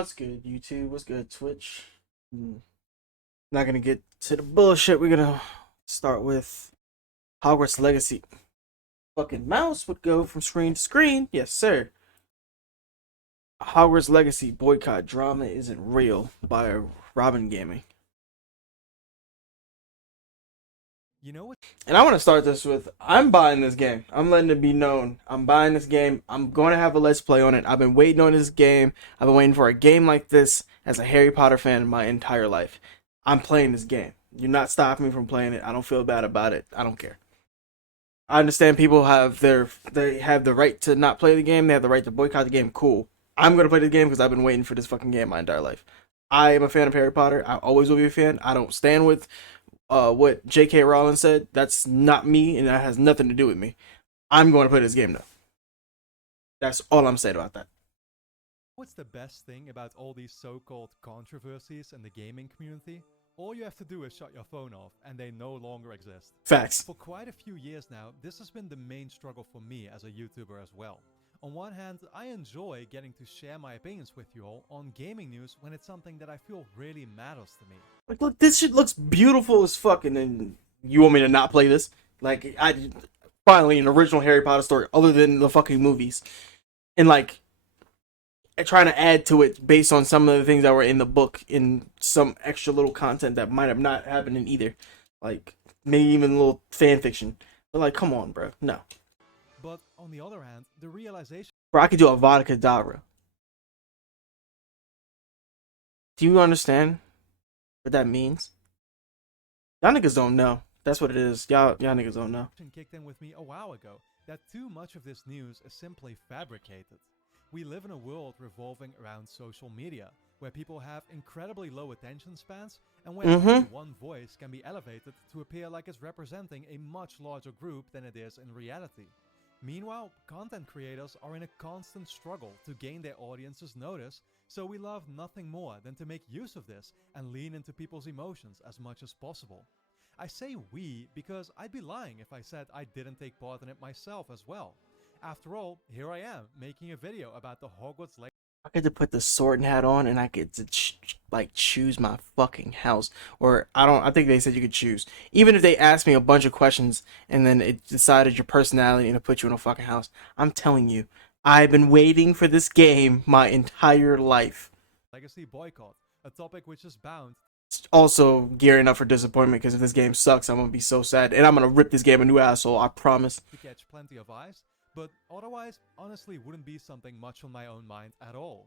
What's good, YouTube? What's good, Twitch? Not gonna get to the bullshit. We're gonna start with Hogwarts Legacy. Fucking mouse would go from screen to screen. Yes, sir. Hogwarts Legacy Boycott Drama Isn't Real by Robin Gaming. You know what? And I want to start this with, I'm buying this game. I'm letting it be known. I'm buying this game. I'm going to have a Let's Play on it. I've been waiting on this game. I've been waiting for a game like this as a Harry Potter fan my entire life. I'm playing this game. You're not stopping me from playing it. I don't feel bad about it. I don't care. I understand people they have the right to not play the game. They have the right to boycott the game. Cool. I'm going to play the game because I've been waiting for this fucking game my entire life. I am a fan of Harry Potter. I always will be a fan. I don't stand with what J.K. Rowling said. That's not me, and that has nothing to do with me. I'm going to play this game though. That's all I'm saying about that. What's the best thing about all these so-called controversies in the gaming community? All you have to do is shut your phone off, and they no longer exist. Facts. For quite a few years now, this has been the main struggle for me as a YouTuber as well. On one hand, I enjoy getting to share my opinions with you all on gaming news when it's something that I feel really matters to me. Like, look, this shit looks beautiful as fucking, and you want me to not play this? Like, finally an original Harry Potter story other than the fucking movies, and like trying to add to it based on some of the things that were in the book in some extra little content that might have not happened in either, like maybe even a little fan fiction. But like, come on, bro, no. But on the other hand, the realization... Bro, I could do a vodka Dabra. Do you understand what that means? Y'all niggas don't know. That's what it is. Y'all niggas don't know. ...kicked in with me a while ago, that too much of this news is simply fabricated. We live in a world revolving around social media, where people have incredibly low attention spans, and where only one voice can be elevated to appear like it's representing a much larger group than it is in reality. Meanwhile, content creators are in a constant struggle to gain their audience's notice, so we love nothing more than to make use of this and lean into people's emotions as much as possible. I say we because I'd be lying if I said I didn't take part in it myself as well. After all, here I am, making a video about the Hogwarts Legacy. I get to put the sorting hat on, and I get to choose my fucking house. Or I think they said you could choose. Even if they asked me a bunch of questions and then it decided your personality and to put you in a fucking house, I'm telling you, I've been waiting for this game my entire life. Legacy Boycott, a topic which is bound. Also gearing up for disappointment, because if this game sucks, I'm gonna be so sad, and I'm gonna rip this game a new asshole. I promise. To catch plenty of eyes. But otherwise, honestly, wouldn't be something much on my own mind at all.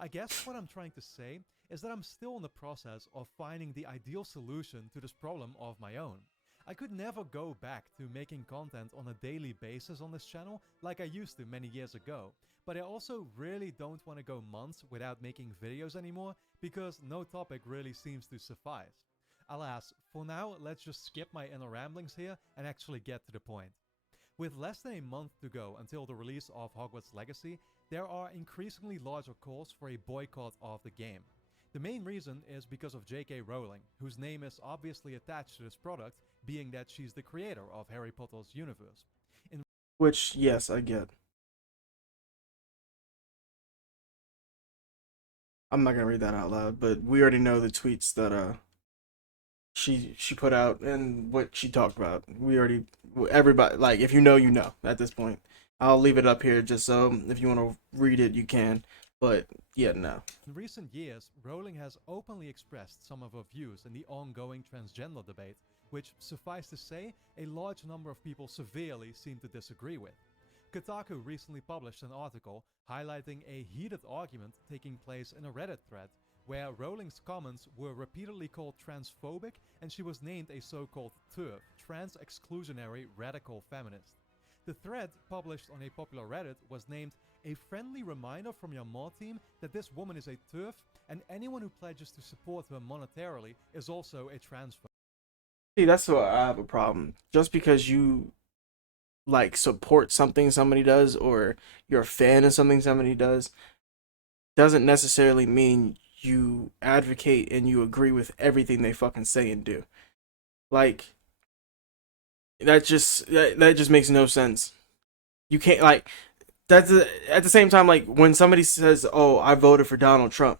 I guess what I'm trying to say is that I'm still in the process of finding the ideal solution to this problem of my own. I could never go back to making content on a daily basis on this channel like I used to many years ago, but I also really don't want to go months without making videos anymore because no topic really seems to suffice. Alas, for now, let's just skip my inner ramblings here and actually get to the point. With less than a month to go until the release of Hogwarts Legacy, there are increasingly larger calls for a boycott of the game. The main reason is because of J.K. Rowling, whose name is obviously attached to this product, being that she's the creator of Harry Potter's universe. Which, yes, I get. I'm not gonna read that out loud, but we already know the tweets that she put out and what she talked about. Everybody, like, if you know, you know at this point. I'll leave it up here just so if you want to read it, you can. But yeah, no. In recent years, Rowling has openly expressed some of her views in the ongoing transgender debate, which, suffice to say, a large number of people severely seem to disagree with. Kotaku recently published an article highlighting a heated argument taking place in a Reddit thread, where Rowling's comments were repeatedly called transphobic and she was named a so-called TERF, trans-exclusionary radical feminist. The thread, published on a popular Reddit, was named "A friendly reminder from your mod team that this woman is a TERF and anyone who pledges to support her monetarily is also a transphobe." See, that's where I have a problem. Just because you like support something somebody does or you're a fan of something somebody does doesn't necessarily mean you advocate and you agree with everything they fucking say and do. Like, that just makes no sense. You can't, like, at the same time, like, when somebody says, "Oh, I voted for Donald Trump,"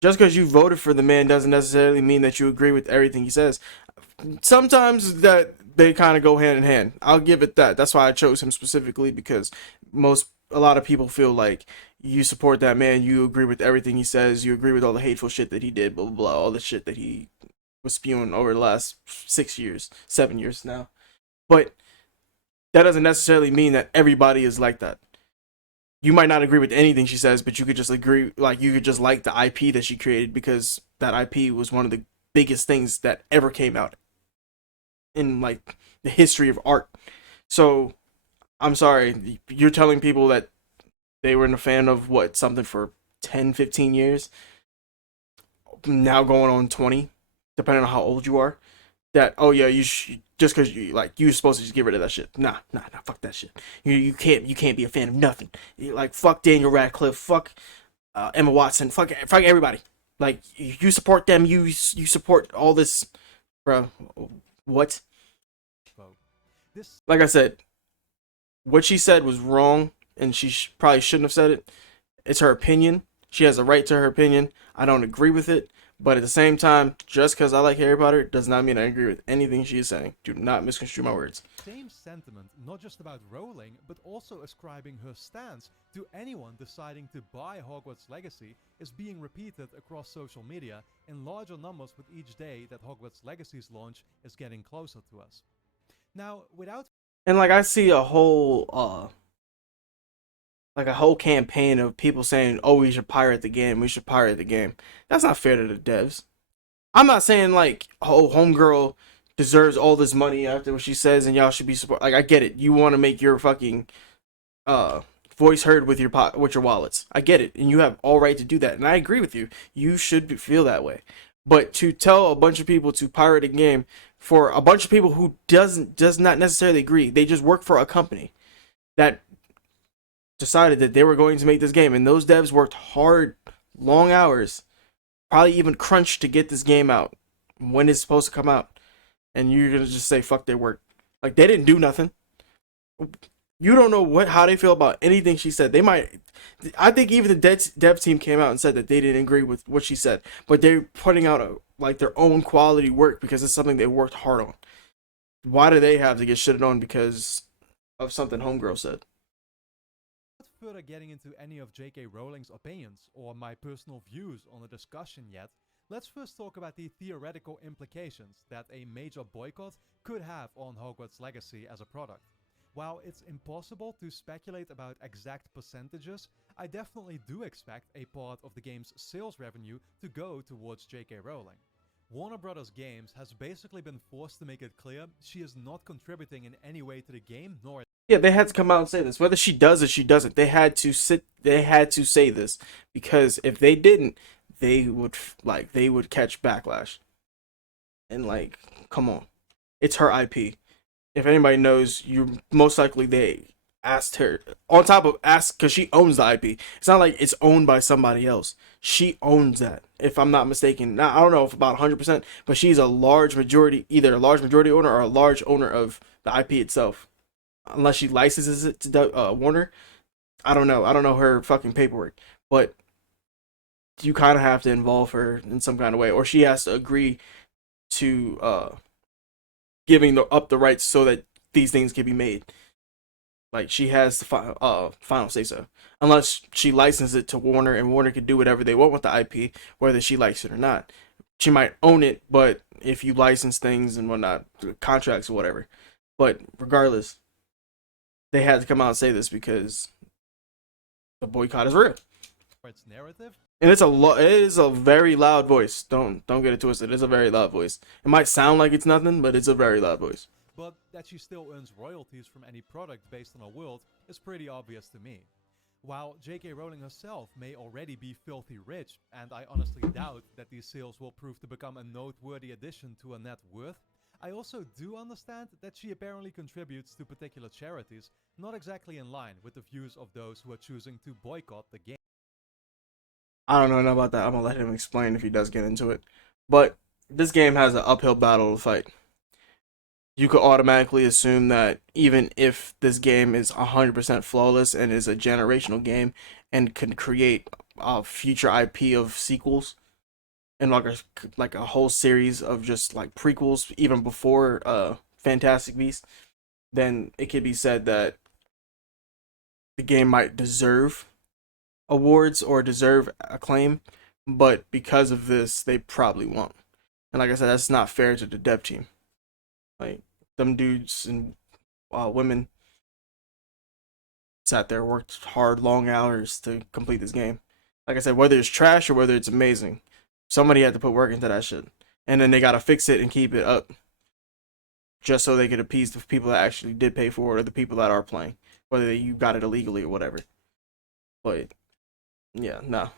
Just because you voted for the man doesn't necessarily mean that you agree with everything he says. Sometimes that they kind of go hand in hand. I'll give it that. That's why I chose him specifically, because a lot of people feel like you support that man, you agree with everything he says, you agree with all the hateful shit that he did, blah blah blah, all the shit that he was spewing over the last 6 years, 7 years now. But that doesn't necessarily mean that everybody is like that. You might not agree with anything she says, but you could just agree, like you could just like the IP that she created, because that IP was one of the biggest things that ever came out in like the history of art. So I'm sorry, you're telling people that they were a fan of what, something for 10, 15 years, now going on 20, depending on how old you are, that, oh yeah, just because you're supposed to just get rid of that shit. Nah, fuck that shit. You can't be a fan of nothing. Like, fuck Daniel Radcliffe, fuck Emma Watson, fuck everybody. Like, you support them, you support all this, bro. What? Like I said, what she said was wrong, and she probably shouldn't have said it. It's her opinion. She has a right to her opinion. I don't agree with it, but at the same time, just because I like Harry Potter does not mean I agree with anything she is saying. Do not misconstrue my words. Same sentiment, not just about Rowling, but also ascribing her stance to anyone deciding to buy Hogwarts Legacy is being repeated across social media in larger numbers with each day that Hogwarts Legacy's launch is getting closer to us. Now, without... And like, I see a whole campaign of people saying, "Oh, we should pirate the game. We should pirate the game." That's not fair to the devs. I'm not saying like, "Oh, homegirl deserves all this money after what she says, and y'all should be support." Like, I get it. You want to make your fucking voice heard with your wallets. I get it, and you have all right to do that, and I agree with you. You should feel that way. But to tell a bunch of people to pirate a game for a bunch of people who does not necessarily agree, they just work for a company that decided that they were going to make this game, and those devs worked hard, long hours, probably even crunched to get this game out when it's supposed to come out, and you're gonna just say fuck their work. Like, they didn't do nothing. You don't know how they feel about anything she said. They might, I think even the dev team came out and said that they didn't agree with what she said, but they're putting out like their own quality work because it's something they worked hard on. Why do they have to get shitted on because of something homegirl said? Further getting into any of J.K. Rowling's opinions or my personal views on the discussion yet, let's first talk about the theoretical implications that a major boycott could have on Hogwarts Legacy as a product. While it's impossible to speculate about exact percentages, I definitely do expect a part of the game's sales revenue to go towards J.K. Rowling. Warner Bros. Games has basically been forced to make it clear she is not contributing in any way to the game, nor... Yeah, they had to come out and say this. Whether she does or she doesn't, they had to say this, because if they didn't, they would catch backlash. And like, come on. It's her IP. If anybody knows, you most likely they asked her, on top of ask, because she owns the IP. It's not like it's owned by somebody else. She owns that, if I'm not mistaken. Now, I don't know if about 100%, but she's a large majority, either a large majority owner or a large owner of the IP itself. Unless she licenses it to Warner. I don't know. I don't know her fucking paperwork. But you kind of have to involve her in some kind of way. Or she has to agree to giving up the rights so that these things can be made. Like, she has the final say so. Unless she licenses it to Warner, and Warner can do whatever they want with the IP, whether she likes it or not. She might own it, but if you license things and whatnot, contracts or whatever. But regardless, they had to come out and say this because the boycott is real. Its narrative, and it is a very loud voice. Don't get it twisted. It's a very loud voice. It might sound like it's nothing, but it's a very loud voice. But that she still earns royalties from any product based on her world is pretty obvious to me. While J.K. Rowling herself may already be filthy rich, and I honestly doubt that these sales will prove to become a noteworthy addition to her net worth, I also do understand that she apparently contributes to particular charities, not exactly in line with the views of those who are choosing to boycott the game. I don't know enough about that. I'm gonna let him explain if he does get into it. But this game has an uphill battle to fight. You could automatically assume that even if this game is 100% flawless and is a generational game and can create a future IP of sequels, and like a whole series of just like prequels even before Fantastic Beasts, then it could be said that the game might deserve awards or deserve acclaim, but because of this, they probably won't. And like I said, that's not fair to the dev team. Like them dudes and women sat there, worked hard, long hours to complete this game. Like I said, whether it's trash or whether it's amazing, somebody had to put work into that shit, and then they gotta fix it and keep it up, just so they could appease the people that actually did pay for it or the people that are playing, whether you got it illegally or whatever. But yeah, no,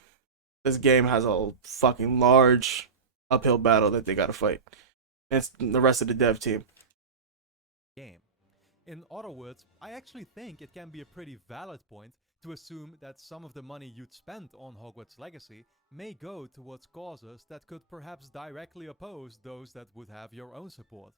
this game has a fucking large uphill battle that they gotta fight. And it's the rest of the dev team. Game. In other words, I actually think it can be a pretty valid point to assume that some of the money you'd spend on Hogwarts Legacy may go towards causes that could perhaps directly oppose those that would have your own support.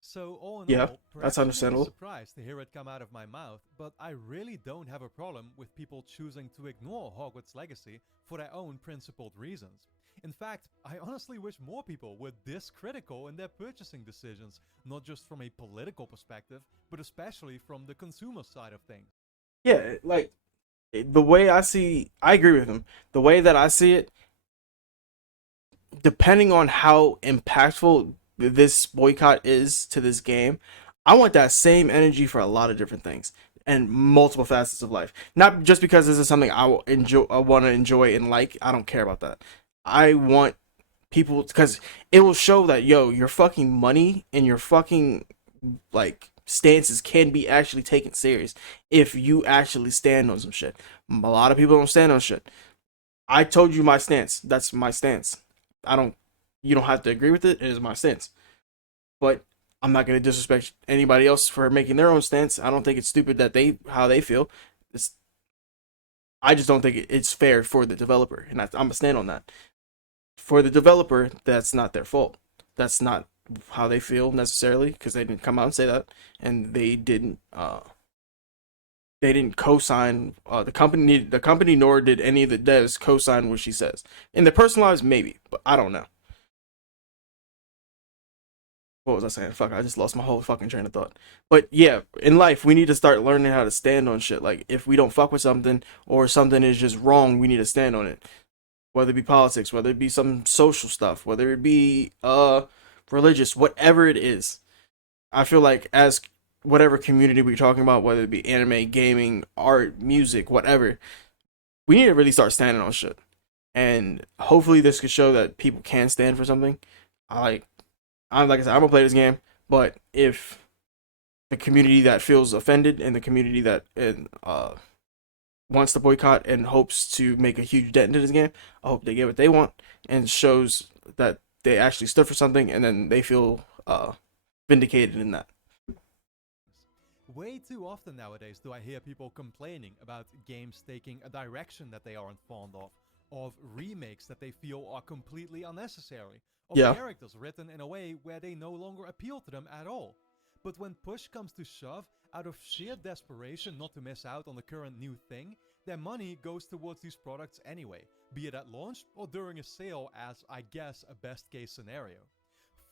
So all in Yeah, all, that's perhaps you may be understandable. surprised to hear it come out of my mouth, but I really don't have a problem with people choosing to ignore Hogwarts Legacy for their own principled reasons. In fact, I honestly wish more people were this critical in their purchasing decisions, not just from a political perspective, but especially from the consumer side of things. Yeah, like the way I agree with him. The way that I see it, depending on how impactful this boycott is to this game, I want that same energy for a lot of different things and multiple facets of life. Not just because this is something I want to enjoy and like. I don't care about that. I want people because it will show that your fucking money and your fucking like stances can be actually taken serious if you actually stand on some shit. A lot of people don't stand on shit. I told you my stance. That's my stance. I don't. You don't have to agree with it. It is my stance. But I'm not gonna disrespect anybody else for making their own stance. I don't think it's stupid that they how they feel. It's, I just don't think it's fair for the developer, and I'm gonna stand on that. For the developer, that's not their fault. That's not how they feel necessarily because they didn't come out and say that, and they didn't co-sign the company nor did any of the devs co-sign what she says. In their personal lives, maybe, but I don't know. What was I saying? Fuck, I just lost my whole fucking train of thought. But yeah, in life, we need to start learning how to stand on shit. Like if we don't fuck with something or something is just wrong, we need to stand on it. Whether it be politics, whether it be some social stuff, whether it be religious, whatever it is. I feel like as whatever community we're talking about, whether it be anime, gaming, art, music, whatever, we need to really start standing on shit. And hopefully this could show that people can stand for something. I like I'm like I said, I'm gonna play this game, but if the community that feels offended and the community that wants to boycott and hopes to make a huge dent into this game, I hope they get what they want and shows that they actually stood for something and then they feel vindicated in that. Way too often nowadays do I hear people complaining about games taking a direction that they aren't fond of remakes that they feel are completely unnecessary, of Yeah. characters written in a way where they no longer appeal to them at all. But when push comes to shove, out of sheer desperation not to miss out on the current new thing, their money goes towards these products anyway, be it at launch or during a sale as, I guess, a best case scenario.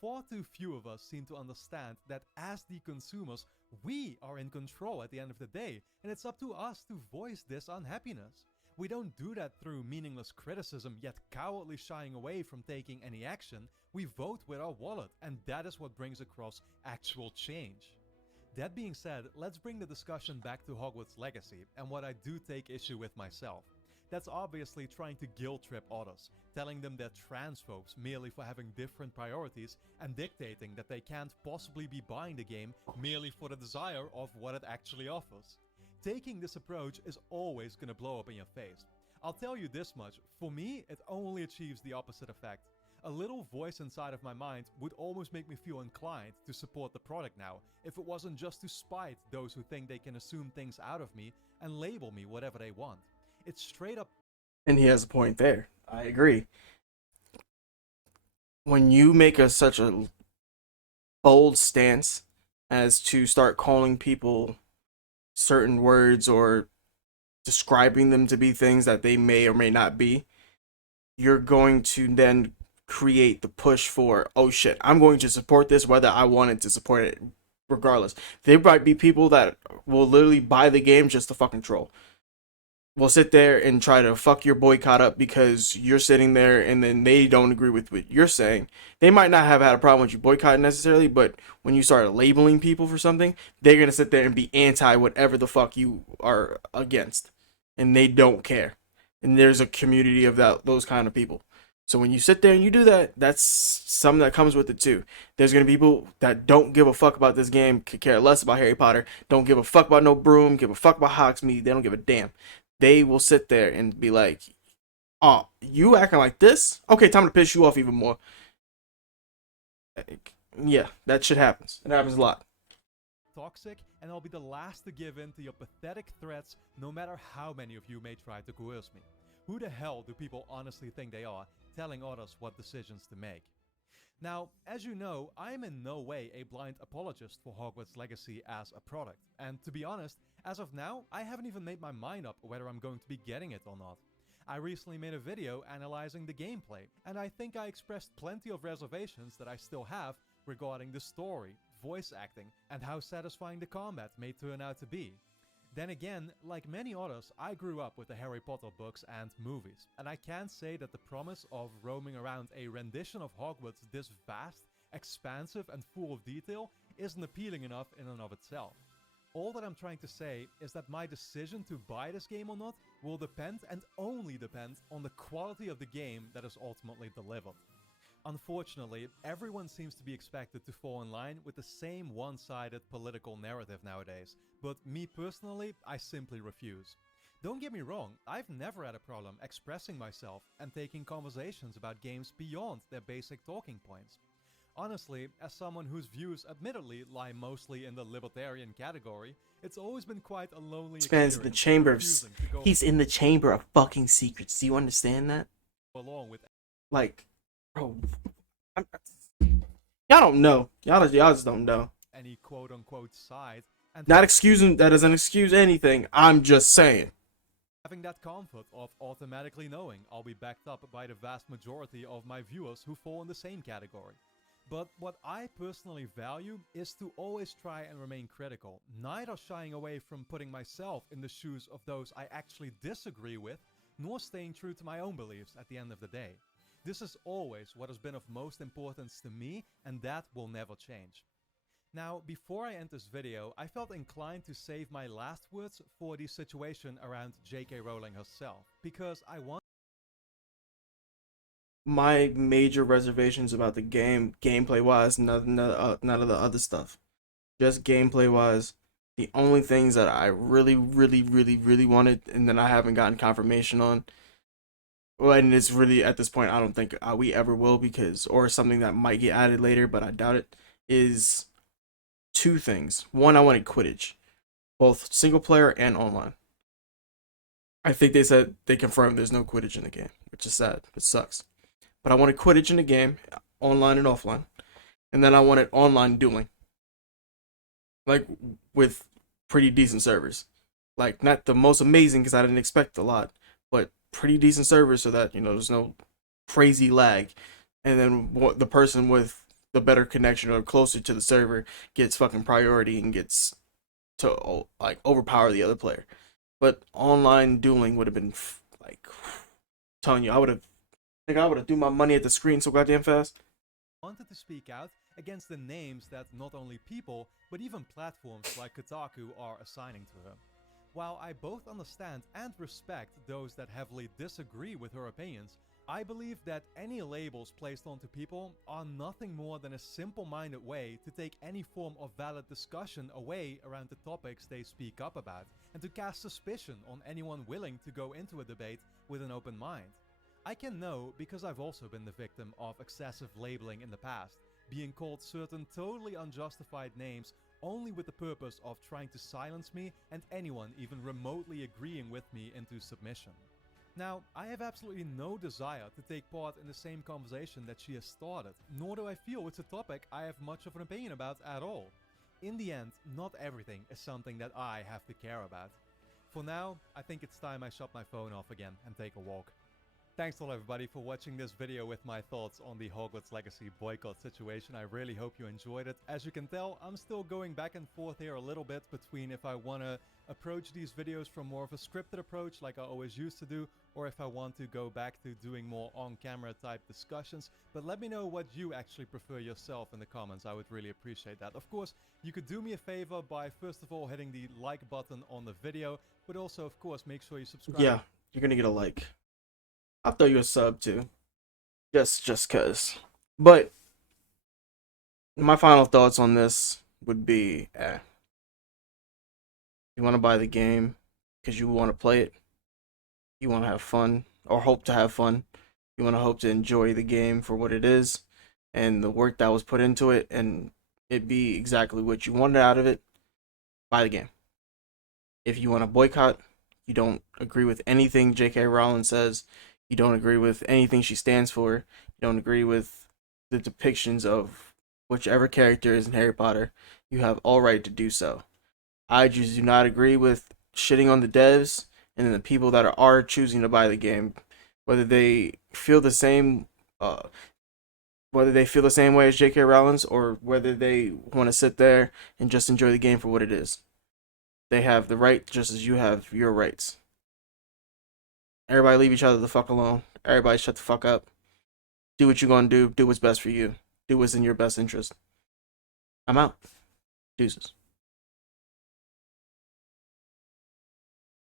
Far too few of us seem to understand that as the consumers, we are in control at the end of the day, and it's up to us to voice this unhappiness. We don't do that through meaningless criticism, yet cowardly shying away from taking any action. We vote with our wallet, and that is what brings across actual change. That being said, let's bring the discussion back to Hogwarts Legacy and what I do take issue with myself. That's obviously trying to guilt trip others, telling them they're transphobes merely for having different priorities and dictating that they can't possibly be buying the game merely for the desire of what it actually offers. Taking this approach is always gonna blow up in your face. I'll tell you this much, for me it only achieves the opposite effect. A little voice inside of my mind would almost make me feel inclined to support the product now, if it wasn't just to spite those who think they can assume things out of me and label me whatever they want. It's straight up. And he has a point there. I agree. When you make such a bold stance as to start calling people certain words or describing them to be things that they may or may not be, you're going to then create the push for, oh shit, I'm going to support this whether I wanted to support it regardless. There might be people that will literally buy the game just to fucking troll. Will sit there and try to fuck your boycott up because you're sitting there and then they don't agree with what you're saying. They might not have had a problem with you boycotting necessarily, but when you start labeling people for something, they're gonna sit there and be anti whatever the fuck you are against, and they don't care. And there's a community of those kind of people. So when you sit there and you do that, that's something that comes with it too. There's gonna be people that don't give a fuck about this game, could care less about Harry Potter, don't give a fuck about no broom, give a fuck about Hogsmeade, they don't give a damn. They will sit there and be like, oh, you acting like this? Okay, time to piss you off even more. Yeah, that shit happens. It happens a lot. Toxic, and I'll be the last to give in to your pathetic threats, no matter how many of you may try to coerce me. Who the hell do people honestly think they are, telling others what decisions to make? Now, as you know, I am in no way a blind apologist for Hogwarts Legacy as a product, and to be honest, as of now, I haven't even made my mind up whether I'm going to be getting it or not. I recently made a video analyzing the gameplay, and I think I expressed plenty of reservations that I still have regarding the story, voice acting, and how satisfying the combat may turn out to be. Then again, like many others, I grew up with the Harry Potter books and movies, and I can't say that the promise of roaming around a rendition of Hogwarts this vast, expansive, and full of detail isn't appealing enough in and of itself. All that I'm trying to say is that my decision to buy this game or not will depend and only depend on the quality of the game that is ultimately delivered. Unfortunately, everyone seems to be expected to fall in line with the same one-sided political narrative nowadays, but me personally, I simply refuse. Don't get me wrong, I've never had a problem expressing myself and taking conversations about games beyond their basic talking points. Honestly, as someone whose views admittedly lie mostly in the libertarian category, it's always been quite a lonely experience. In the chamber of, he's in the chamber of fucking secrets. Do you understand that? Along with, like, bro, y'all don't know. Y'all just don't know. Any quote-unquote side, and not excusing, that doesn't excuse anything. I'm just saying. Having that comfort of automatically knowing I'll be backed up by the vast majority of my viewers who fall in the same category. But what I personally value is to always try and remain critical, neither shying away from putting myself in the shoes of those I actually disagree with, nor staying true to my own beliefs at the end of the day. This is always what has been of most importance to me, and that will never change. Now, before I end this video, I felt inclined to save my last words for the situation around J.K. Rowling herself, because I want my major reservations about the game, gameplay-wise, none of the other stuff. Just gameplay-wise, the only things that I really wanted, and then I haven't gotten confirmation on, well, and it's really, at this point, I don't think we ever will, because, or something that might get added later, but I doubt it, is two things. One, I wanted Quidditch, both single player and online. I think they said, they confirmed there's no Quidditch in the game, which is sad. It sucks. But I wanted Quidditch in the game, online and offline. And then I wanted online dueling. Like, with pretty decent servers. Like, not the most amazing, because I didn't expect a lot, but pretty decent servers so that, you know, there's no crazy lag. And then the person with the better connection or closer to the server gets fucking priority and gets to, like, overpower the other player. But online dueling would have been, like, telling you, I would have threw my money at the screen so goddamn fast. Wanted to speak out against the names that not only people, but even platforms like Kotaku are assigning to her. While I both understand and respect those that heavily disagree with her opinions, I believe that any labels placed onto people are nothing more than a simple-minded way to take any form of valid discussion away around the topics they speak up about, and to cast suspicion on anyone willing to go into a debate with an open mind. I can know because I've also been the victim of excessive labeling in the past, being called certain totally unjustified names only with the purpose of trying to silence me and anyone even remotely agreeing with me into submission. Now, I have absolutely no desire to take part in the same conversation that she has started, nor do I feel it's a topic I have much of an opinion about at all. In the end, not everything is something that I have to care about. For now, I think it's time I shut my phone off again and take a walk. Thanks a lot, everybody, for watching this video with my thoughts on the Hogwarts Legacy boycott situation. I really hope you enjoyed it. As you can tell, I'm still going back and forth here a little bit between if I want to approach these videos from more of a scripted approach like I always used to do, or if I want to go back to doing more on-camera type discussions. But let me know what you actually prefer yourself in the comments. I would really appreciate that. Of course, you could do me a favor by first of all hitting the like button on the video, but also, of course, make sure you subscribe. Yeah, you're gonna get a like. I'll throw you a sub too, just cause. But my final thoughts on this would be, you want to buy the game because you want to play it, you want to have fun or hope to have fun, you want to hope to enjoy the game for what it is and the work that was put into it, and it be exactly what you wanted out of it. Buy the game. If you want to boycott, you don't agree with anything J.K. Rowling says, you don't agree with anything she stands for, you don't agree with the depictions of whichever character is in Harry Potter, you have all right to do so. I just do not agree with shitting on the devs and the people that are choosing to buy the game, whether they feel the same way as J.K. Rowling, or whether they want to sit there and just enjoy the game for what it is. They have the right just as you have your rights. Everybody leave each other the fuck alone. Everybody shut the fuck up. Do what you're gonna do. Do what's best for you. Do what's in your best interest. I'm out. Deuces.